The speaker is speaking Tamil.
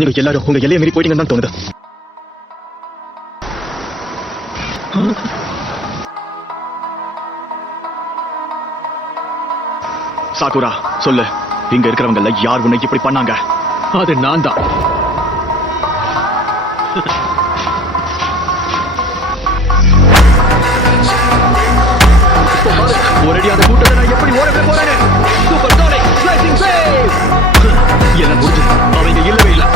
நீங்க எல்லாரும் உங்க எல்லையை மீறி போயிட்டீங்கன்னு தான் தோணுது. சாகுரா சொல்லு, இங்க இருக்கிறவங்க யார் உன்னை இப்படி பண்ணாங்க? அது நான் தான். ஒரேடியாக கூட்டத்தை நான் எப்படி ஓடவே போறேன்? Super sonic slicing save. என்ன முடிஞ்சு அவங்க இல்லவே இல்லை.